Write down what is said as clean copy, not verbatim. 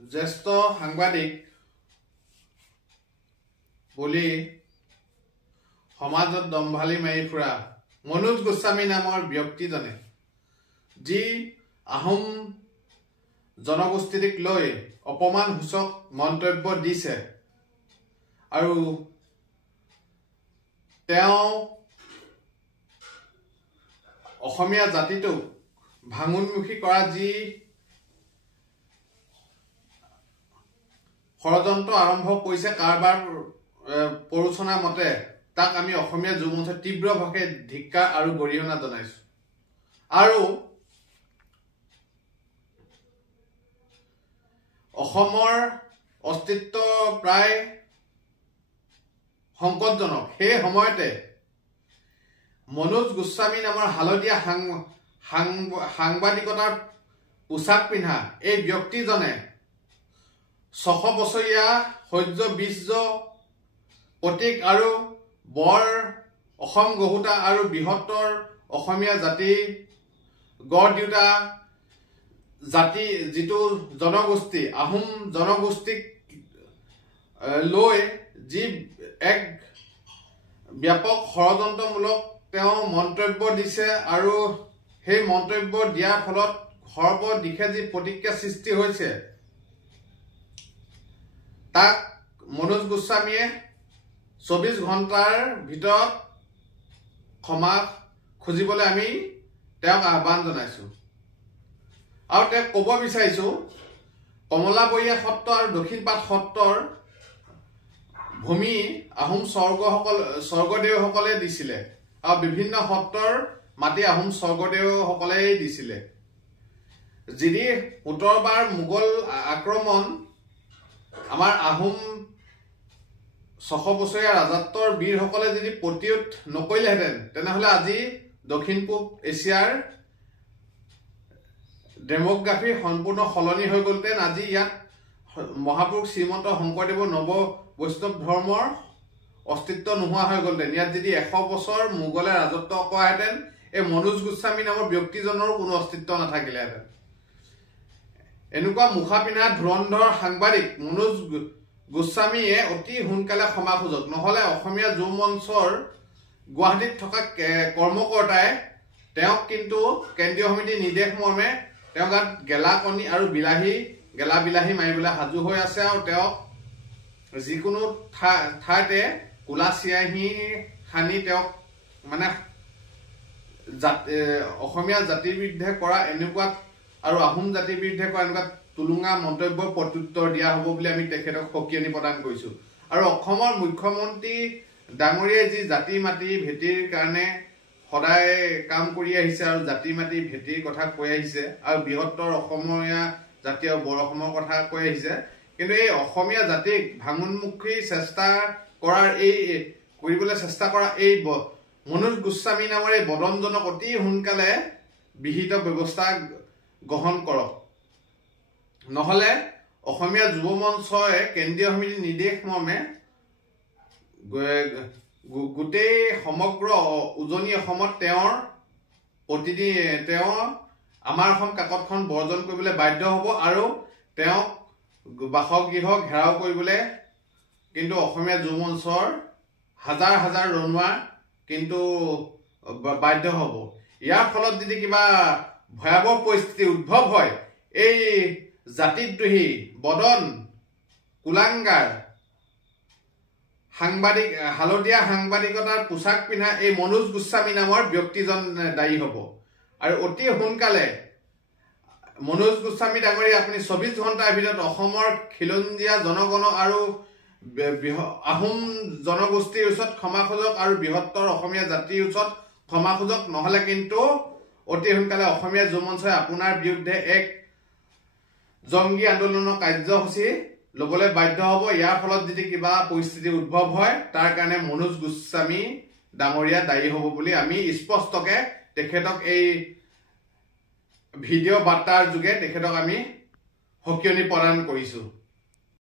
জ্যেষ্ঠ সাংবাদিক বুলি সমাজত দম্ভালি মাৰি ফুৰা মনোজ গোস্বামী নামৰ ব্যক্তিজনে যি আহোম জনগোষ্ঠীক লৈ অপমানসূচক মন্তব্য দিছে আৰু তেওঁ অসমীয়া জাতিটোক ভাঙোনমুখী কৰা যি ষড়যন্ত্ৰ আৰম্ভ কৰিছে কাৰবাৰ পৰোচনা মতে তাক আমি অসমীয়া যুৱ মঞ্চে তীব্ৰভাৱে ধিক্কাৰ আৰু গৰিহণা জনাইছো আৰু অসমৰ অস্তিত্ব প্ৰায় সংকটজনক সেই সময়তে মনোজ গোস্বামী নামৰ হালধীয়া সাংবাদিকতাৰ পোছাক পিন্ধা এই ব্যক্তিজনে 600 বছৰীয়া সহ্য বীৰ্য প্ৰতীক আৰু বৰ অসম গহুতা আৰু বৃহত্তৰ অসমীয়া জাতি গঢ় দিওঁতা জাতি যিটো জনগোষ্ঠী আহোম জনগোষ্ঠীক লৈ যি এক ব্যাপক ষড়যন্ত্ৰমূলক তেওঁ মন্তব্য দিছে আৰু সেই মন্তব্য দিয়াৰ ফলত সৰ্বদিশে যি প্ৰতিক্ৰিয়া সৃষ্টি হৈছে তাক মনোজ গোস্বামীয়ে 24 ঘণ্টাৰ ভিতৰত ক্ষমা খুজিবলৈ আমি তেওঁক আহ্বান জনাইছো আৰু তেওঁক ক'ব বিচাৰিছো কমলাবৰীয়া সত্ৰ আৰু দক্ষিণপাট সত্ৰৰ ভূমি আহোম স্বৰ্গদেউসকলে দিছিলে আৰু বিভিন্ন সত্ৰৰ মাটি আহোম স্বৰ্গদেউসকলেই দিছিলে যদি 17 বাৰ মোগল আক্ৰমণ আমাৰ আহোম 600 বছৰীয়া ৰাজত্বৰ বীৰসকলে যদি প্ৰতিৰোধ নকৰিলেহেঁতেন তেনেহলে আজি দক্ষিণ পূব এছিয়াৰ ডেমোগ্ৰাফি সম্পূৰ্ণ সলনি হৈ গ'লহেঁতেন আজি ইয়াত মহাপুৰুষ শ্ৰীমন্ত শংকৰদেৱৰ নৱ বৈষ্ণৱ ধৰ্মৰ অস্তিত্ব নোহোৱা হৈ গ'লহেঁতেন ইয়াত যদি 100 বছৰ মোগলে ৰাজত্ব কৰাহেঁতেন এই মনোজ গোস্বামী নামৰ ব্যক্তিজনৰো কোনো অস্তিত্ব নাথাকিলেহেঁতেন এনেকুৱা মুখা পিন্ধা ধুৰন্ধৰ সাংবাদিক মনোজ গোস্বামীয়ে অতি সোনকালে ক্ষমা খোজক নহলে অসমীয়া যুৱ মঞ্চৰ গুৱাহাটীত থকা কৰ্মকৰ্তাই তেওঁক কিন্তু কেন্দ্ৰীয় সমিতিৰ নিৰ্দেশ মৰ্মে তেওঁ গাত গেলাকণী আৰু গেলা বিলাহী মাৰিবলৈ সাজু হৈ আছে আৰু তেওঁক যিকোনো ঠাইতে কোলা চিয়াহী সানি তেওঁক মানে অসমীয়া জাতিৰ বিৰুদ্ধে কৰা এনেকুৱা আৰু আহোম জাতিৰ বিৰুদ্ধে কৰা এনেকুৱা তুলুঙা মন্তব্য প্ৰত্যুত্তৰ দিয়া হ'ব বুলি আমি তেখেতক সকিয়নি প্ৰদান কৰিছো আৰু অসমৰ মুখ্যমন্ত্ৰী ডাঙৰীয়াই যি জাতি মাটি ভেটিৰ কাৰণে সদায় কাম কৰি আহিছে আৰু জাতি মাটি ভেটিৰ কথা কৈ আহিছে আৰু বৃহত্তৰ অসমীয়া জাতি আৰু বৰ অসমৰ কথা কৈ আহিছে কিন্তু এই অসমীয়া জাতিক ভাঙোনমুখী কৰিবলৈ চেষ্টা কৰা এই মনোজ গোস্বামী নামৰ এই বদনজনক অতি সোনকালে বিহিত ব্যৱস্থা গ্ৰহণ কৰক নহলে অসমীয়া যুৱ মঞ্চই কেন্দ্ৰীয় সমিতিৰ নিৰ্দেশ মৰ্মে গোটেই সমগ্ৰ উজনি অসমত তেওঁৰ আমাৰ অসম কাকতখন বৰ্জন কৰিবলৈ বাধ্য হ'ব আৰু তেওঁক বাসগৃহ ঘেৰাও কৰিবলৈ কিন্তু অসমীয়া যুৱ মঞ্চৰ হাজাৰ হাজাৰ ৰনুৱা কিন্তু বাধ্য হ'ব ইয়াৰ ফলত যদি কিবা ভয়াৱহ পৰিস্থিতি উদ্ভৱ হয় এই জাতিদ্ৰোহী বদন কুলাংগাৰ সাংবাদিক হালধীয়া সাংবাদিকতাৰ পোছাক পিন্ধা এই মনোজ গোস্বামী নামৰ ব্যক্তিজন দায়ী হ'ব আৰু অতি সোনকালে মনোজ গোস্বামী ডাঙৰীয়া আপুনি 24 ঘণ্টাৰ ভিতৰত অসমৰ খিলঞ্জীয়া জনগণ আৰু আহোম জনগোষ্ঠীৰ ওচৰত ক্ষমা খোজক আৰু বৃহত্তৰ অসমীয়া জাতিৰ ওচৰত ক্ষমা খোজক নহলে কিন্তু অতি সোনকালে অসমীয়া যুৱ মঞ্চই আপোনাৰ বিৰুদ্ধে এক জংগী আন্দোলনৰ কাৰ্যসূচী লবলৈ বাধ্য হ'ব ইয়াৰ ফলত যদি কিবা পৰিস্থিতি উদ্ভৱ হয় তাৰ কাৰণে মনোজ গোস্বামী ডাঙৰীয়া দায়ী হ'ব বুলি আমি স্পষ্টকে তেখেতক এই ভিডিঅ' বাৰ্তাৰ যোগে তেখেতক আমি সকিয়নি প্ৰদান কৰিছো